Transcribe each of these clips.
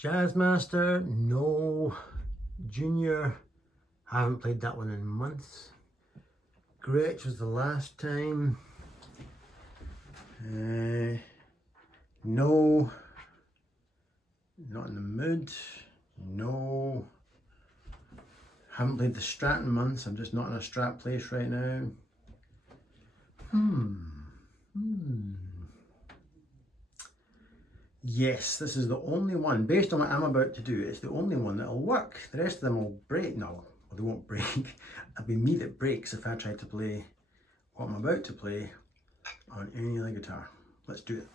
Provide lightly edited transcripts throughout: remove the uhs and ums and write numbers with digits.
Jazzmaster, no. Junior, haven't played that one in months. Gretsch was the last time. No. Not in the mood. No. Haven't played the Strat in months. I'm just not in a Strat place right now. Yes, this is the only one, based on what I'm about to do, it's the only one that'll work. The rest of them will break. No, well, they won't break. It'll be me that breaks if I try to play what I'm about to play on any other guitar. Let's do it.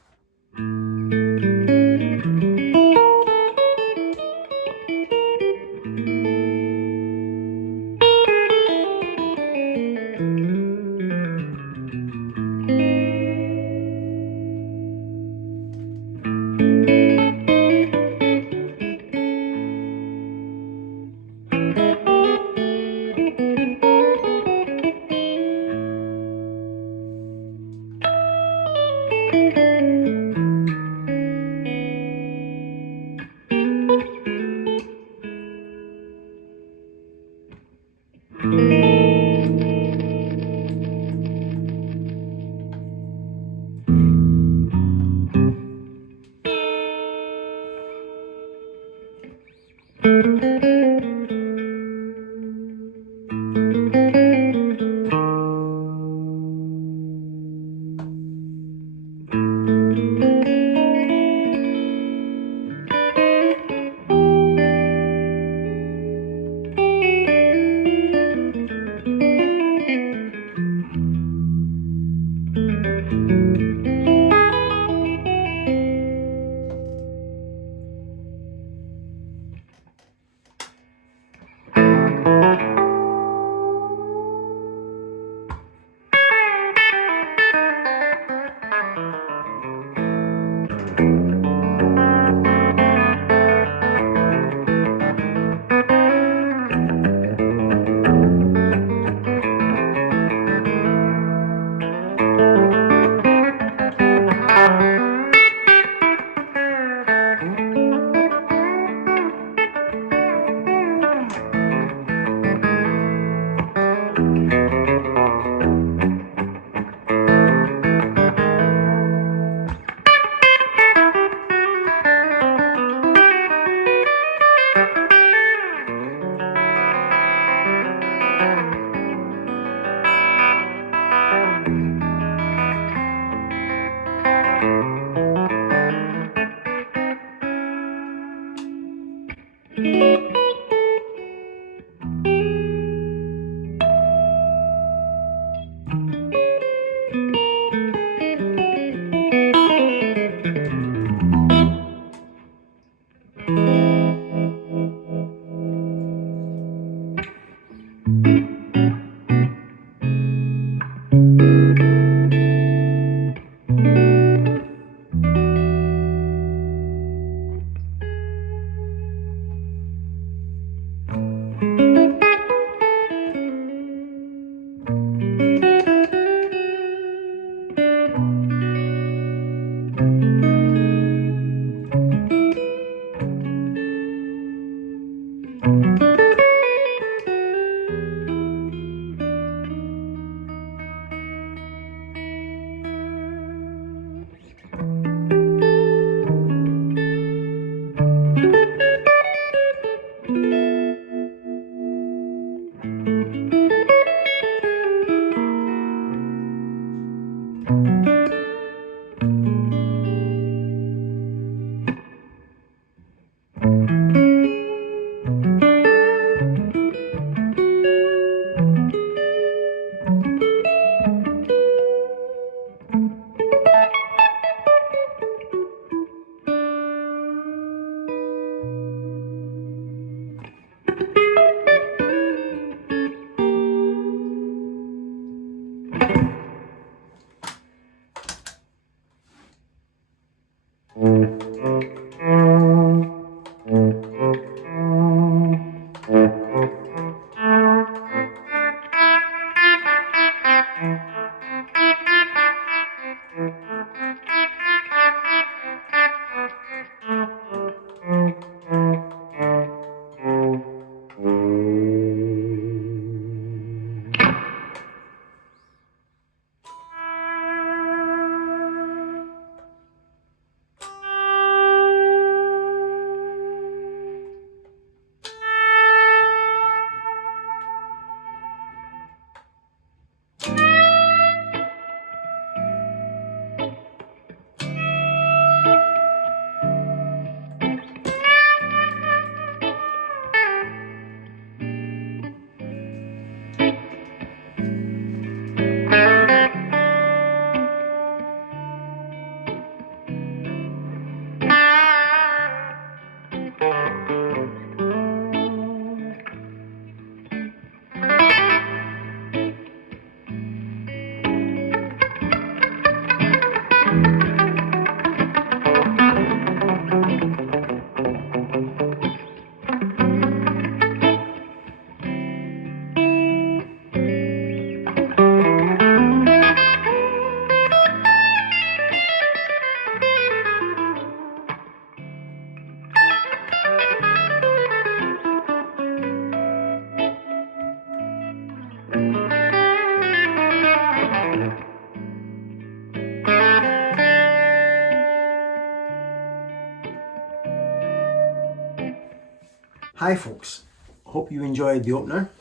Hi folks, hope you enjoyed the opener.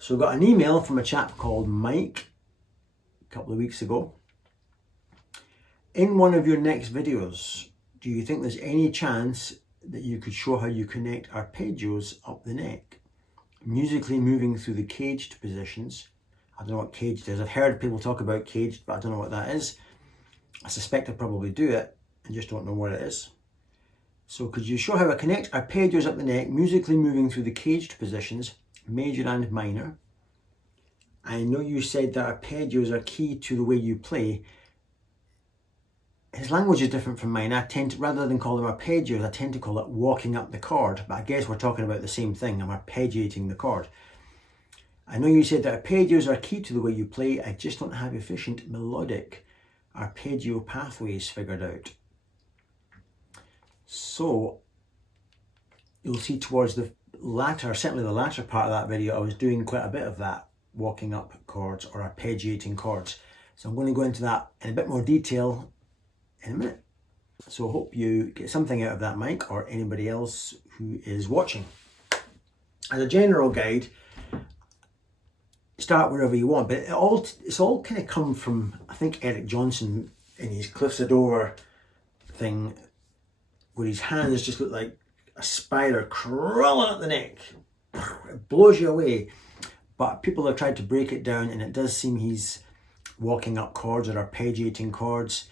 So I got an email from a chap called Mike a couple of weeks ago. In one of your next videos, do you think there's any chance that you could show how you connect arpeggios up the neck, musically moving through the caged positions? I don't know what caged is. I've heard people talk about caged, but I don't know what that is. I suspect I probably do it and just don't know what it is. So could you show how I connect arpeggios up the neck, musically moving through the caged positions, major and minor? I know you said that arpeggios are key to the way you play. His language is different from mine. I tend to, rather than call them arpeggios, I tend to call it walking up the chord. But I guess we're talking about the same thing. I'm arpeggiating the chord. I know you said that arpeggios are key to the way you play. I just don't have efficient melodic arpeggio pathways figured out. So you'll see towards the latter, certainly the latter part of that video, I was doing quite a bit of that walking up chords or arpeggiating chords. So I'm going to go into that in a bit more detail in a minute. So I hope you get something out of that, Mike, or anybody else who is watching. As a general guide, start wherever you want, but it's all kind of come from, I think, Eric Johnson in his Cliffs of Dover thing, where his hands just look like a spider crawling up the neck. It blows you away. But people have tried to break it down, and it does seem he's walking up chords or arpeggiating chords.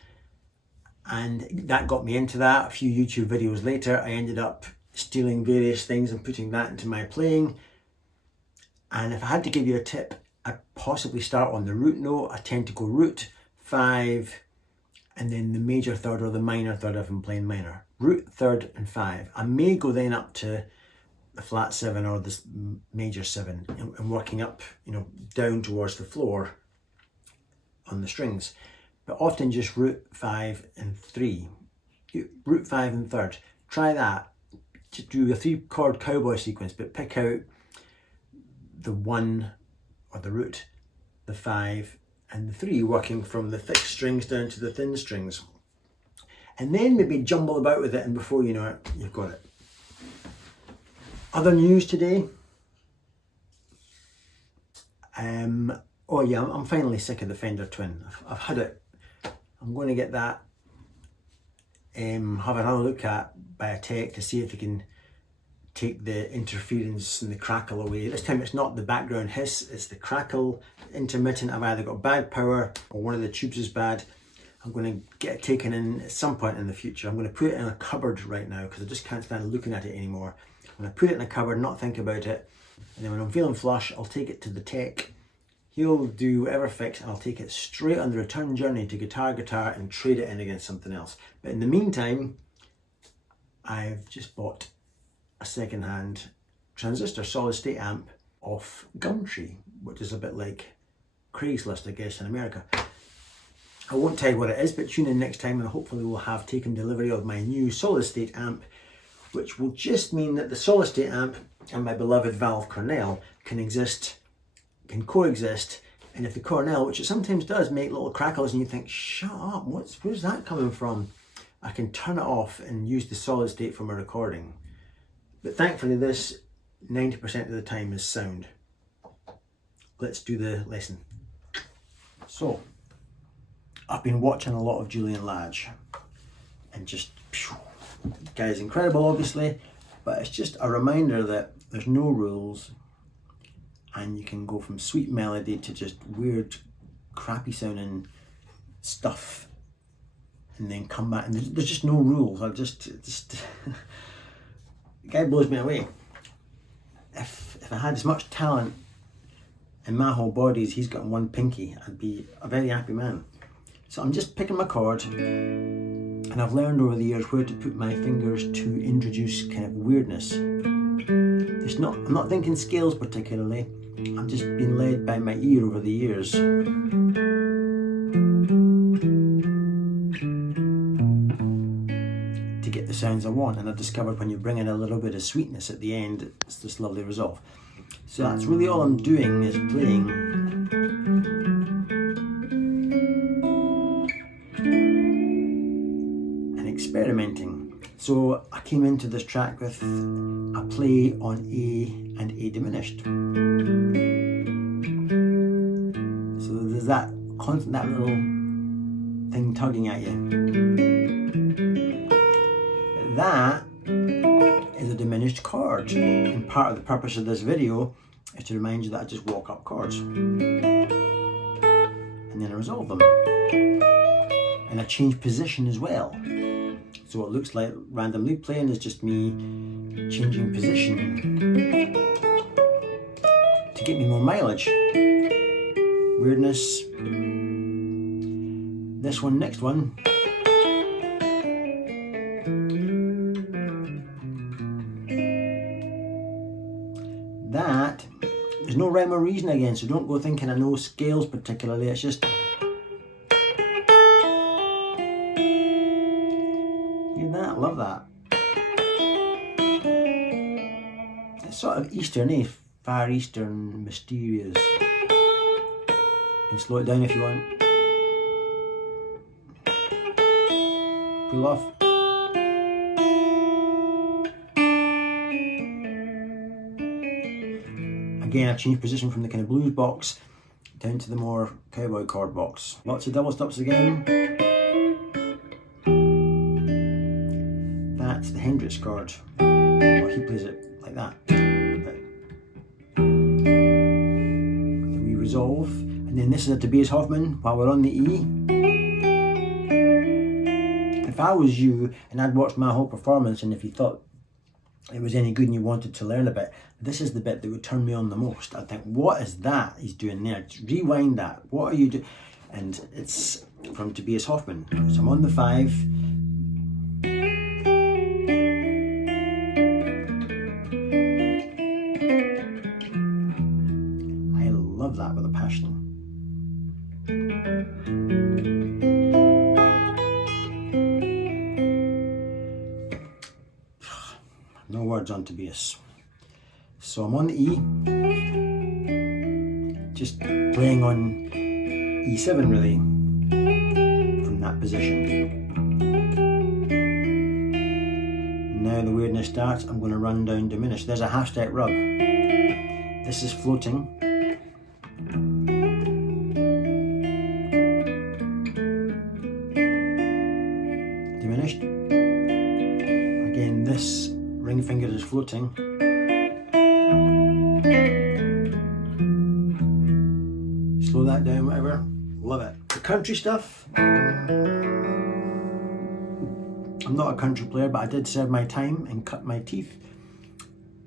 And that got me into that. A few YouTube videos later, I ended up stealing various things and putting that into my playing. And if I had to give you a tip, I'd possibly start on the root note. I tend to go root, 5, and then the major third or the minor third if I'm playing minor. Root, third, and 5. I may go then up to the flat 7 or the major 7 and working up, down towards the floor on the strings. But often just root, 5, and 3. Root, 5, and third. Try that. Just do a 3-chord cowboy sequence, but pick out the 1 or the root, the 5, and the 3, working from the thick strings down to the thin strings. And then maybe jumble about with it, and before you know it, you've got it. Other news today. Oh yeah, I'm finally sick of the Fender Twin. I've had it. I'm going to get that, have another look at by a tech to see if we can take the interference and the crackle away. This time it's not the background hiss, it's the crackle, intermittent. I've either got bad power or one of the tubes is bad. I'm going to get it taken in at some point in the future. I'm going to put it in a cupboard right now because I just can't stand looking at it anymore. I'm going to put it in a cupboard, not think about it, and then when I'm feeling flush, I'll take it to the tech. He'll do whatever fix, and I'll take it straight on the return journey to Guitar and trade it in against something else. But in the meantime, I've just bought a second-hand transistor solid state amp off Gumtree, which is a bit like Craigslist, I guess, in America. I won't tell you what it is, but tune in next time and hopefully we'll have taken delivery of my new solid state amp, which will just mean that the solid state amp and my beloved Valve Cornell can coexist. And if the Cornell, which it sometimes does, make little crackles and you think, shut up, where's that coming from? I can turn it off and use the solid state for my recording. But thankfully this 90% of the time is sound. Let's do the lesson. So, I've been watching a lot of Julian Lage and just, the guy's incredible obviously, but it's just a reminder that there's no rules and you can go from sweet melody to just weird, crappy sounding stuff and then come back, and there's just no rules. I just the guy blows me away. If I had as much talent in my whole body as he's got in one pinky, I'd be a very happy man. So I'm just picking my chord, and I've learned over the years where to put my fingers to introduce kind of weirdness. I'm not thinking scales particularly, I'm just being led by my ear over the years. To get the sounds I want, and I've discovered when you bring in a little bit of sweetness at the end, it's this lovely resolve. So that's really all I'm doing, is playing and experimenting. So I came into this track with a play on A and A diminished. So there's that constant, that little thing tugging at you. That is a diminished chord, and part of the purpose of this video is to remind you that I just walk up chords and then I resolve them, and I change position as well. So it looks like random loop playing is just me changing position to get me more mileage. Weirdness. This one, next one. That, there's no rhyme or reason again, so don't go thinking I know scales particularly, it's just... Hear that? I love that. It's sort of Eastern, eh? Far Eastern, mysterious. You can slow it down if you want. Pull off. Again, I've changed position from the kind of blues box down to the more cowboy chord box. Lots of double stops again. That's the Hendrix chord. Well, he plays it like that. We resolve, and then this is a Tobias Hoffman while we're on the E. If I was you and I'd watched my whole performance, and if you thought it was any good and you wanted to learn a bit, this is the bit that would turn me on the most. I'd think, what is that he's doing there? Just rewind that. What are you doing? And it's from Tobias Hoffman. So I'm on the 5. I love that with a passion. No words on Tobias. So I'm on the E, just playing on E7 really, from that position. Now the weirdness starts, I'm going to run down diminished. There's a half step rub. This is floating. Diminished. Again, this ring finger is floating. Slow that down, whatever. Love it. The country stuff. I'm not a country player, but I did serve my time and cut my teeth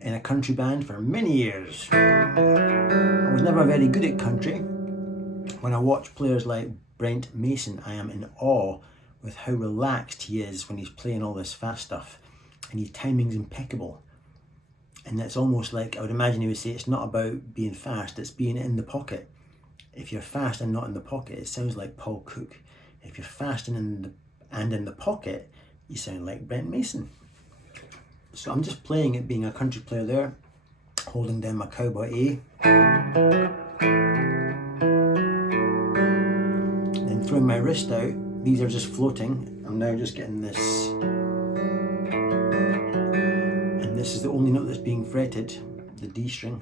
in a country band for many years. I was never very good at country. When I watch players like Brent Mason, I am in awe with how relaxed he is when he's playing all this fast stuff. And his timing's impeccable. And it's almost like, I would imagine he would say, it's not about being fast, it's being in the pocket. If you're fast and not in the pocket, it sounds like Paul Cook. If you're fast and in the pocket, you sound like Brent Mason. So I'm just playing it being a country player there, holding down my cowboy A. Then throwing my wrist out. These are just floating. I'm now just getting this. And this is the only note that's being fretted, the D string.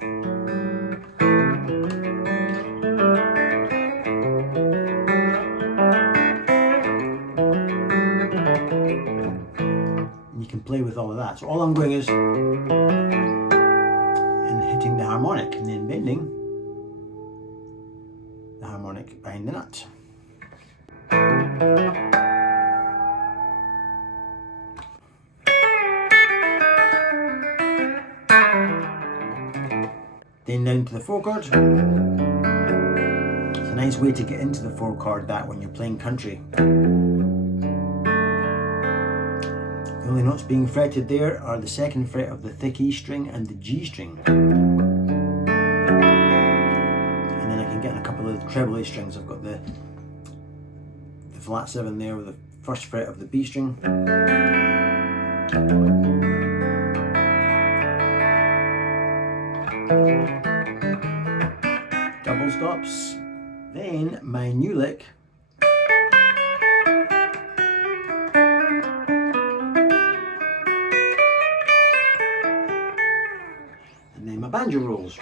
Play with all of that. So all I'm going is and hitting the harmonic and then bending the harmonic behind the nut. Then down to the 4 chord. It's a nice way to get into the 4 chord, that when you're playing country. The only notes being fretted there are the 2nd fret of the thick E string and the G string. And then I can get in a couple of the treble A strings. I've got the flat 7 there with the 1st fret of the B string. Double stops. Then my new lick. banjo rolls.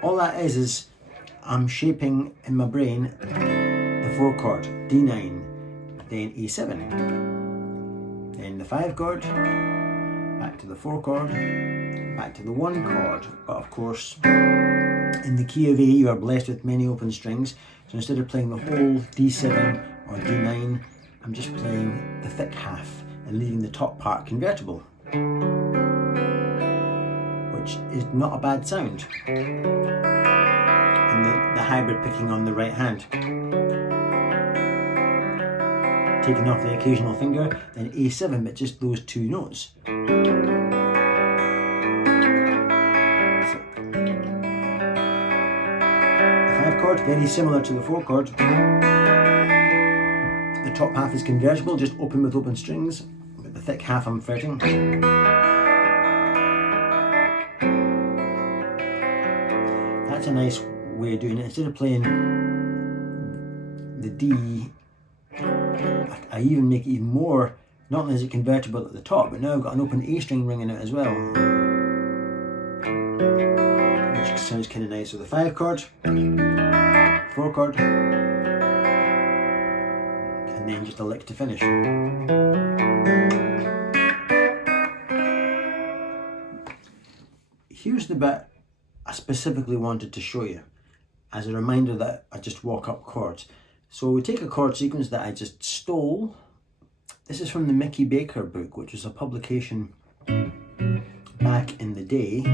All that is I'm shaping in my brain the 4 chord, D9, then E7, then the 5 chord, back to the 4 chord, back to the 1 chord. But of course, in the key of A, you are blessed with many open strings. So instead of playing the whole D7 or D9, I'm just playing the thick half and leaving the top part convertible, which is not a bad sound. And the hybrid picking on the right hand. Taking off the occasional finger, then A7, but just those 2 notes. Chord, very similar to the 4 chord. The top half is convertible, just open with open strings, but the thick half I'm fretting. That's a nice way of doing it. Instead of playing the D, I even make it even more, not only is it convertible at the top, but now I've got an open A string ringing out as well, which sounds kind of nice. So the 5 chord, 4 chord, and then just a lick to finish. Here's the bit I specifically wanted to show you as a reminder that I just walk up chords. So we take a chord sequence that I just stole. This is from the Mickey Baker book, which was a publication back in the day.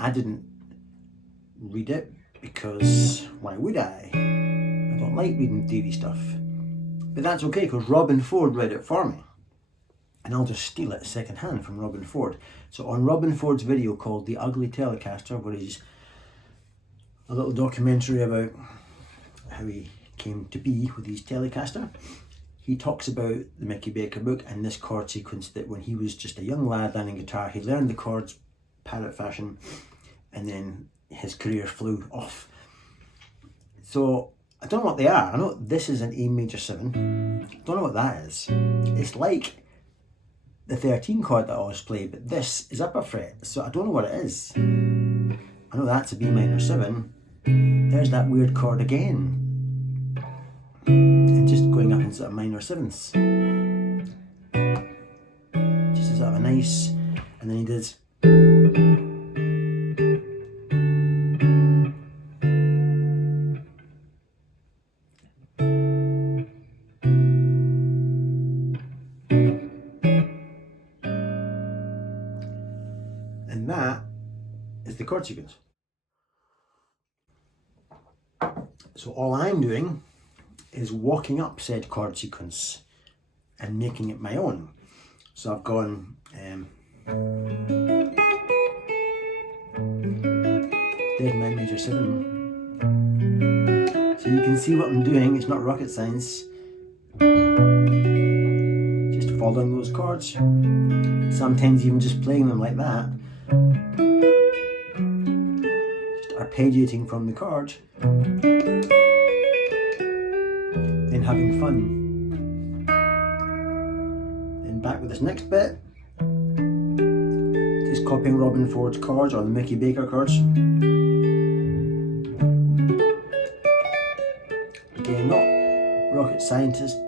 I didn't read it because why would I? I don't like reading theory stuff. But that's okay, because Robin Ford read it for me. And I'll just steal it secondhand from Robin Ford. So on Robin Ford's video called The Ugly Telecaster, where he's a little documentary about how he came to be with his Telecaster, he talks about the Mickey Baker book and this chord sequence that when he was just a young lad learning guitar, he learned the chords parrot fashion, and then his career flew off. So I don't know what they are. I know this is an A major 7. Don't know what that is. It's like the 13 chord that I always play, but this is upper fret, so I don't know what it is. I know that's a B minor 7. There's that weird chord again. And just going up in sort of minor 7ths. Just sort of a nice, and then he did. And that is the chord sequence. So all I'm doing is walking up said chord sequence and making it my own. So I've gone dead my major 7. So you can see what I'm doing. It's not rocket science. Just following those chords. Sometimes even just playing them like that. Just arpeggiating from the chord. Then having fun. Then back with this next bit. Just copying Robin Ford's chords or the Mickey Baker chords. Again, not rocket scientist,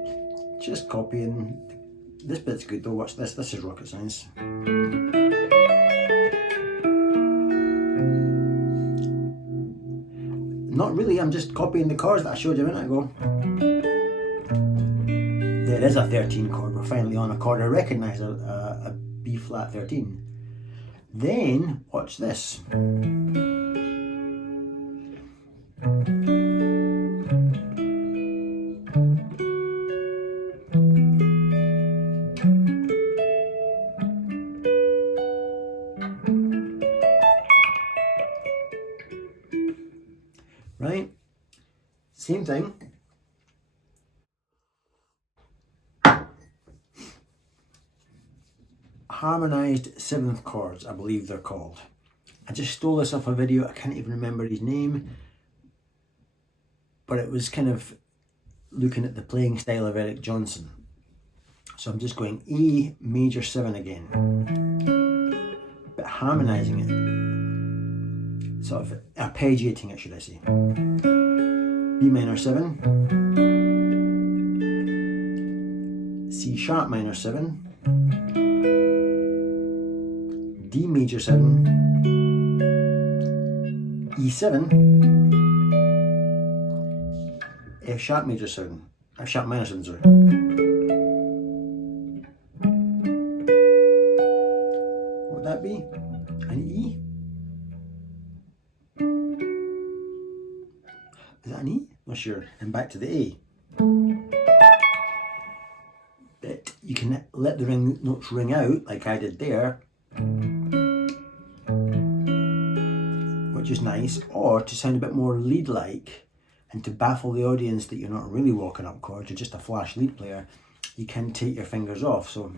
just copying. This bit's good though, watch this, this is rocket science. Not really, I'm just copying the chords that I showed you a minute ago. There is a 13 chord, we're finally on a chord I recognise, a B flat 13. Then, watch this. Right? Same thing. Harmonized 7th chords, I believe they're called. I just stole this off a video, I can't even remember his name, but it was kind of looking at the playing style of Eric Johnson. So I'm just going E major 7 again, but harmonizing it, sort of arpeggiating it, should I say. B minor 7, C sharp minor 7, D major 7, E7, F sharp major 7, F sharp minor 7, sorry. What would that be? An E? Is that an E? Not sure. And back to the A. But you can let the notes ring out like I did there, which is nice, or to sound a bit more lead-like and to baffle the audience that you're not really walking up chords, you're just a flash lead player, you can take your fingers off, so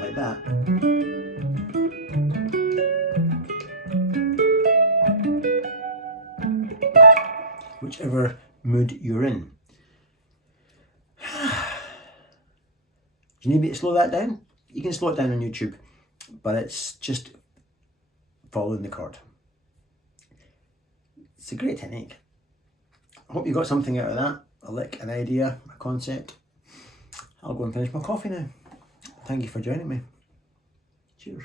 like that. Whichever mood you're in. Do you need me to slow that down? You can slow it down on YouTube, but it's just following the chord. It's a great technique. I hope you got something out of that, a lick, an idea, a concept. I'll go and finish my coffee now. Thank you for joining me. Cheers.